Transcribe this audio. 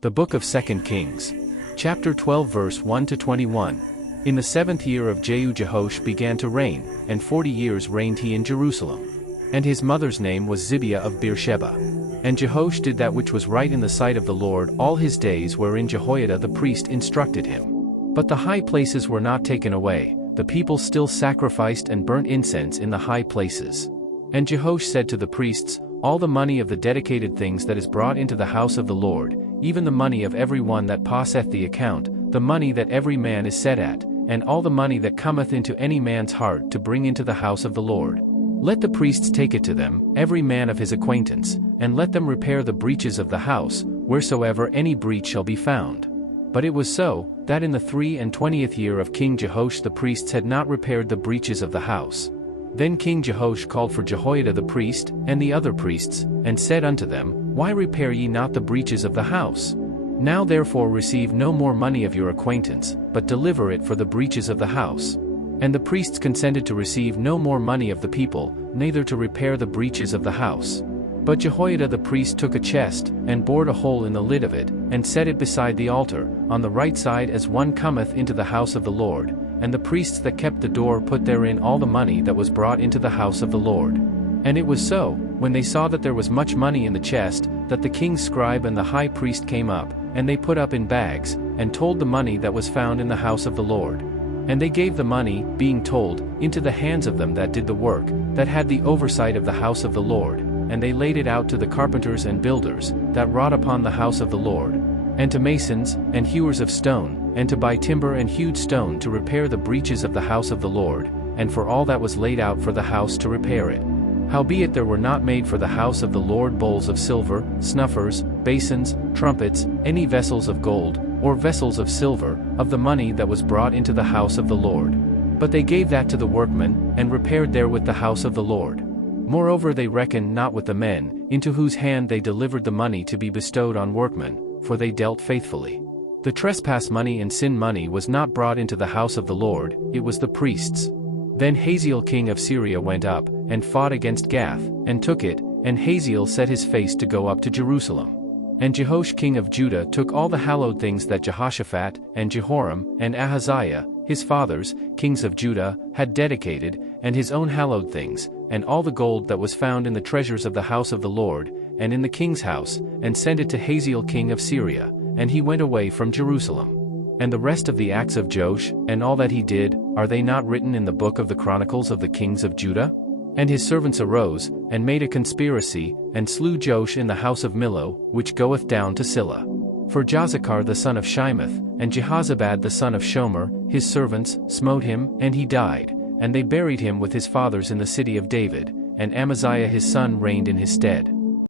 The Book of 2 Kings. Chapter 12 verse 1 to 21. In the 7th year of Jehoash began to reign, and 40 years reigned he in Jerusalem. And his mother's name was Zibiah of Beersheba. And Jehoash did that which was right in the sight of the Lord all his days wherein Jehoiada the priest instructed him. But the high places were not taken away, the people still sacrificed and burnt incense in the high places. And Jehoash said to the priests, all the money of the dedicated things that is brought into the house of the Lord, even the money of every one that passeth the account, the money that every man is set at, and all the money that cometh into any man's heart to bring into the house of the Lord. Let the priests take it to them, every man of his acquaintance, and let them repair the breaches of the house, wheresoever any breach shall be found. But it was so, that in the 23rd year of King Jehoash the priests had not repaired the breaches of the house. Then King Jehoash called for Jehoiada the priest, and the other priests, and said unto them, why repair ye not the breaches of the house? Now therefore receive no more money of your acquaintance, but deliver it for the breaches of the house. And the priests consented to receive no more money of the people, neither to repair the breaches of the house. But Jehoiada the priest took a chest, and bored a hole in the lid of it, and set it beside the altar, on the right side as one cometh into the house of the Lord, and the priests that kept the door put therein all the money that was brought into the house of the Lord. And it was so, when they saw that there was much money in the chest, that the king's scribe and the high priest came up, and they put up in bags, and told the money that was found in the house of the Lord. And they gave the money, being told, into the hands of them that did the work, that had the oversight of the house of the Lord, and they laid it out to the carpenters and builders, that wrought upon the house of the Lord, and to masons, and hewers of stone, and to buy timber and hewed stone to repair the breaches of the house of the Lord, and for all that was laid out for the house to repair it. Howbeit there were not made for the house of the Lord bowls of silver, snuffers, basins, trumpets, any vessels of gold, or vessels of silver, of the money that was brought into the house of the Lord. But they gave that to the workmen, and repaired therewith the house of the Lord. Moreover they reckoned not with the men, into whose hand they delivered the money to be bestowed on workmen, for they dealt faithfully. The trespass money and sin money was not brought into the house of the Lord, it was the priests'. Then Hazael king of Syria went up, and fought against Gath, and took it, and Hazael set his face to go up to Jerusalem. And Jehoash king of Judah took all the hallowed things that Jehoshaphat, and Jehoram, and Ahaziah, his fathers, kings of Judah, had dedicated, and his own hallowed things, and all the gold that was found in the treasures of the house of the Lord, and in the king's house, and sent it to Hazael king of Syria, and he went away from Jerusalem. And the rest of the acts of Joash, and all that he did, are they not written in the book of the Chronicles of the kings of Judah? And his servants arose, and made a conspiracy, and slew Joash in the house of Millo, which goeth down to Silla. For Jozachar the son of Shimeth, and Jehozabad the son of Shomer, his servants, smote him, and he died, and they buried him with his fathers in the city of David, and Amaziah his son reigned in his stead.